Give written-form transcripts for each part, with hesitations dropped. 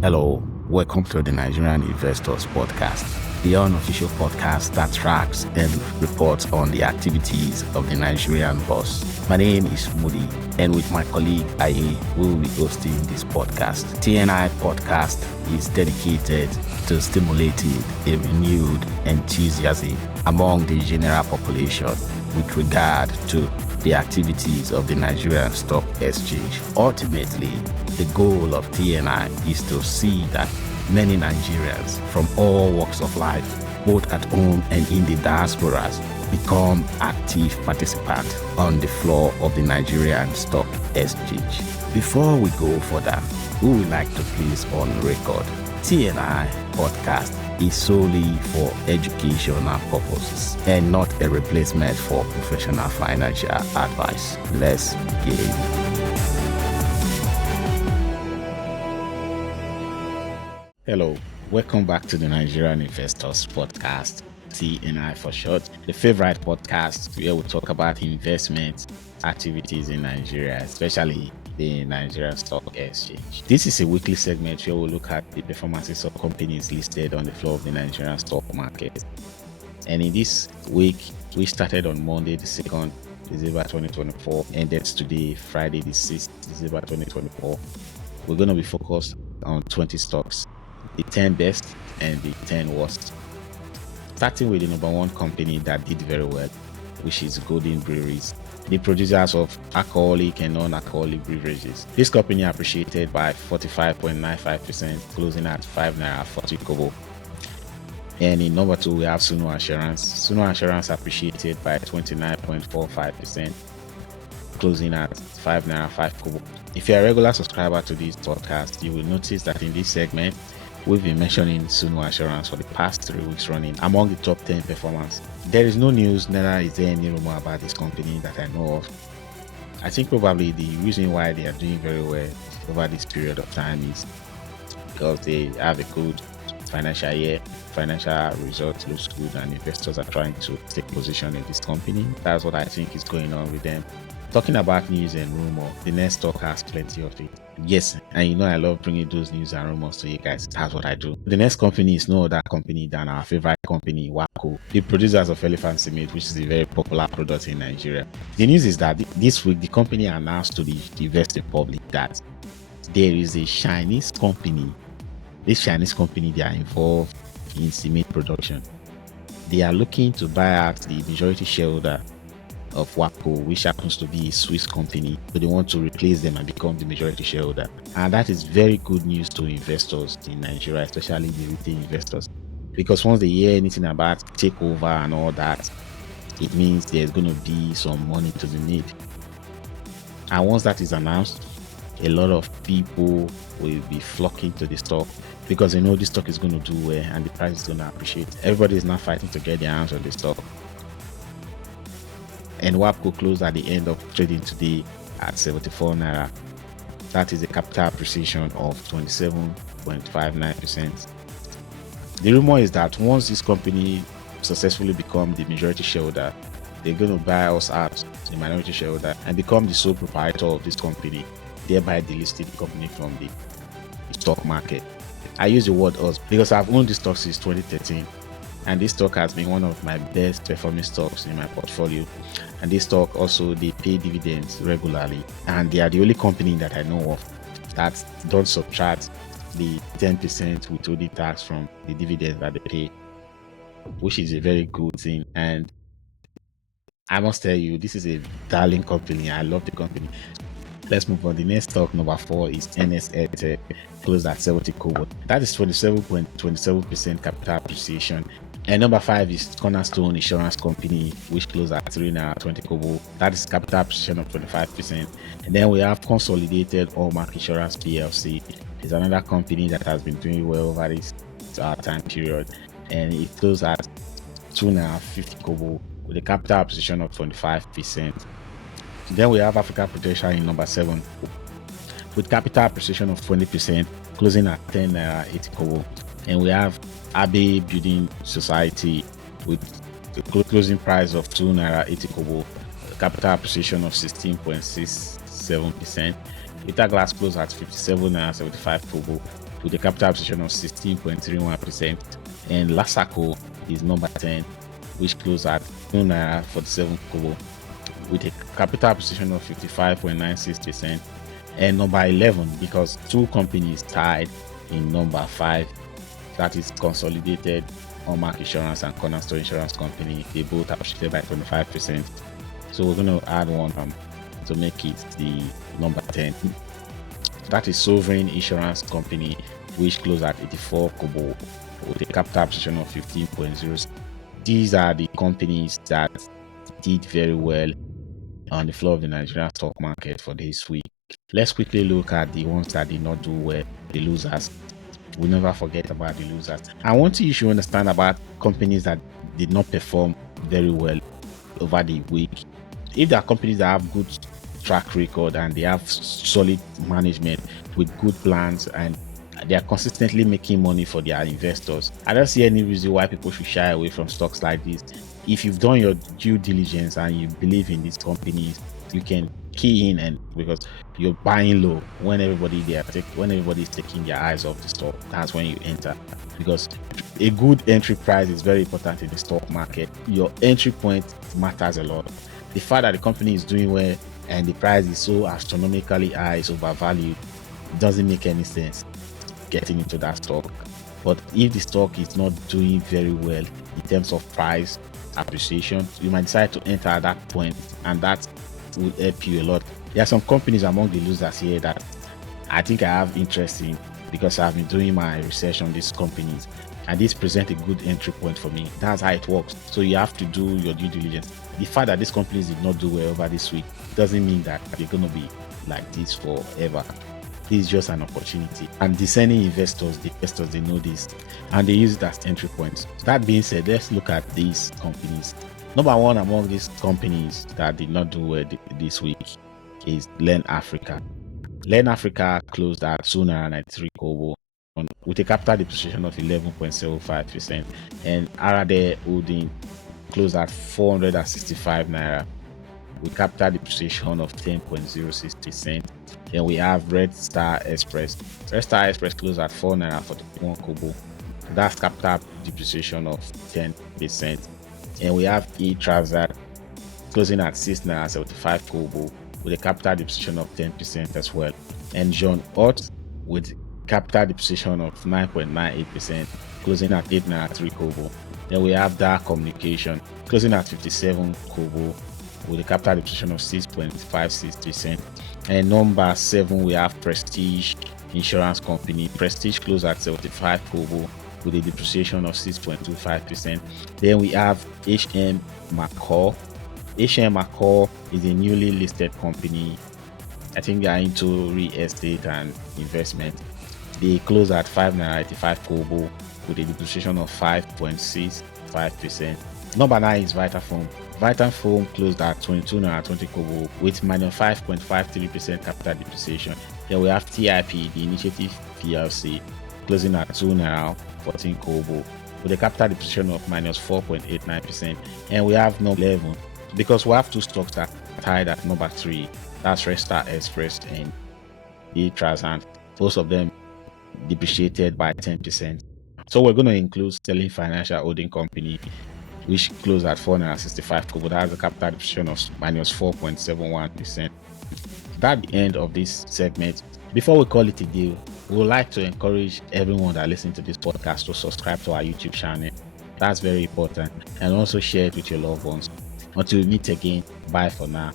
Hello, welcome to the Nigerian Investors podcast, the unofficial podcast that tracks and reports on the activities of the Nigerian bourse. My name is Moody, and with my colleague Aye, we will be hosting this podcast. TNI podcast is dedicated to stimulating a renewed enthusiasm among the general population with regard to the activities of the Nigerian Stock Exchange. Ultimately, the goal of TNI is to see that many Nigerians from all walks of life, both at home and in the diasporas, become active participants on the floor of the Nigerian Stock Exchange. Before we go further, we would like to place on record TNI podcast is solely for educational purposes and not a replacement for professional financial advice. Let's begin. Hello, welcome back to the Nigerian Investors podcast, TNI for short, the favorite podcast where we talk about investment activities in Nigeria, especially the Nigerian Stock Exchange. This is a weekly segment where we look at the performances of companies listed on the floor of the Nigerian stock market. And in this week, we started on Monday, the 2nd December 2024, ended today, Friday, the 6th December 2024. We're going to be focused on 20 stocks, the 10 best and the 10 worst. Starting with the number one company that did very well, which is Golden Breweries, the producers of alcoholic and non-alcoholic beverages. This company appreciated by 45.95%, closing at 5 naira 40 kobo. And in number two, we have Sunu Assurance. Sunu Assurance appreciated by 29.45%, closing at 5 naira 5 kobo. If you're a regular subscriber to this podcast, you will notice that in this segment, we've been mentioning Sunu Assurance for the past 3 weeks running among the top 10 performers. There is no news, neither is there any rumor about this company that I know of. I think probably the reason why they are doing very well over this period of time is because they have a good financial year, financial results looks good, and investors are trying to take position in this company. That's what I think is going on with them. Talking about news and rumor, the next stock has plenty of it. Yes, and you know I love bringing those news and rumors to you guys. That's what I do. The next company is no other company than our favorite company, WAPCO, the producers of elephant cement, which is a very popular product in Nigeria. The news is that this week the company announced to the investing public that there is a Chinese company. This Chinese company, they are involved in cement production. They are looking to buy out the majority shareholder of WAPCO, which happens to be a Swiss company, so they want to replace them and become the majority shareholder. And that is very good news to investors in Nigeria, especially the retail investors, because once they hear anything about takeover and all that, it means there's going to be some money to be made. And once that is announced, a lot of people will be flocking to the stock because they know this stock is going to do well and the price is going to appreciate. Everybody is now fighting to get their hands on the stock. And WAPCO closed at the end of trading today at 74 naira. That is a capital appreciation of 27.59%. The rumor is that once this company successfully becomes the majority shareholder, they're going to buy us out, the minority shareholder, and become the sole proprietor of this company, thereby delisting the company from the stock market. I use the word us because I've owned this stock since 2013. And this stock has been one of my best performing stocks in my portfolio. And this stock also, they pay dividends regularly. And they are the only company that I know of that don't subtract the 10% withholding tax from the dividends that they pay, which is a very good thing. And I must tell you, this is a darling company. I love the company. Let's move on. The next stock, number 4, is NSL, closed at 70 kobo. That is 27.27% capital appreciation. And number 5 is Cornerstone Insurance Company, which closed at 3 naira 20 kobo. That is capital appreciation of 25%. And then we have Consolidated Allmark Insurance PLC. It's another company that has been doing well over this time period, and it closed at 2 naira 50 kobo with a capital appreciation of 25%. Then we have Africa Prudential in number 7 with capital appreciation of 20%, closing at 10 naira 80 kobo. And we have Abbey Building Society with the closing price of 2 naira 80 kobo, capital appreciation of 16.67%. Vita Glass closed at 57 naira 75 kobo with a capital position of 16.31%. And LASACO is number 10, which closed at Naira 47 kobo with a capital position of 55.96%. And number 11, because two companies tied in number 5, that is Consolidated Hallmark Insurance and Cornerstone Insurance Company. They both appreciated by 25%. So we're going to add one to make it the number 10. That is Sovereign Insurance Company, which closed at 84 kobo with a capital position of 15.0. These are the companies that did very well on the floor of the Nigerian stock market for this week. Let's quickly look at the ones that did not do well, the losers. We never forget about the losers. And one thing you should understand about companies that did not perform very well over the week, if there are companies that have good track record and they have solid management with good plans and they are consistently making money for their investors, I don't see any reason why people should shy away from stocks like this. If you've done your due diligence and you believe in these companies, you can key in, and because you're buying low when everybody's taking their eyes off the stock, that's when you enter. Because a good entry price is very important in the stock market. Your entry point matters a lot. The fact that the company is doing well and the price is so astronomically high, is overvalued, doesn't make any sense getting into that stock. But if the stock is not doing very well in terms of price appreciation, you might decide to enter at that point, and that will help you a lot. There are some companies among the losers here that I think I have interest in because I've been doing my research on these companies, and this present a good entry point for me. That's how it works. So you have to do your due diligence. The fact that these companies did not do well over this week doesn't mean that they're going to be like this forever. This is just an opportunity, and discerning investors, they know this and they use it as entry points. That being said, let's look at these companies. Number one among these companies that did not do well this week is Len Africa. Len Africa closed at Sunu 93 kobo with a capital depreciation of 11.75%, and Arade Holding closed at 465 naira with capital depreciation of 10.06%. Then we have Red Star Express. Red Star Express closed at 4 naira 41 kobo. That's capital depreciation of 10%. And we have E-Transact closing at 6 naira 75 kobo with a capital depreciation of 10% as well. And John Ott with capital depreciation of 9.98%, closing at 8 naira 3 kobo. Then we have Dark Communication closing at 57 kobo with a capital depreciation of 6.56%. And number 7, we have Prestige Insurance Company. Prestige closed at 75 kobo with a depreciation of 6.25%. Then we have HM McCall. HM McCall is a newly listed company. I think they are into real estate and investment. They closed at 5.85 kobo with a depreciation of 5.65%. Number 9 is Vitafoam. Vitafoam closed at 22.20 kobo with minus 5.53% capital depreciation. Then we have TIP, the Initiative PLC, closing at 2.14 kobo with a capital depreciation of minus 4.89%. And we have number 11 because we have two stocks that are tied at number 3. That's Red Star Express and E-Transact. Both of them depreciated by 10%. So we're going to include Sterling Financial Holding Company, which closed at 4.65 kobo. That has a capital depreciation of minus 4.71%. That's the end of this segment. Before we call it a day, we would like to encourage everyone that listens to this podcast to subscribe to our YouTube channel. That's very important. And also share it with your loved ones. Until we meet again, bye for now.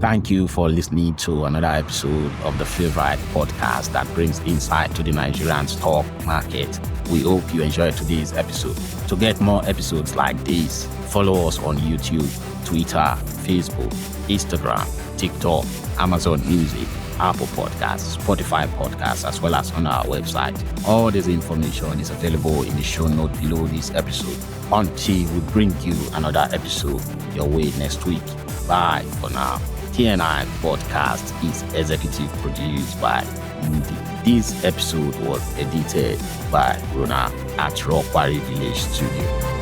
Thank you for listening to another episode of the favorite podcast that brings insight to the Nigerian stock market. We hope you enjoyed today's episode. To get more episodes like this, follow us on YouTube, Twitter, Facebook, Instagram, TikTok, Amazon Music, Apple Podcasts, Spotify Podcasts, as well as on our website. All this information is available in the show note below this episode. Until we bring you another episode your way next week. Bye for now. TNI podcast is executive produced by Moody. This episode was edited by Rona at Rock Quarry Village Studio.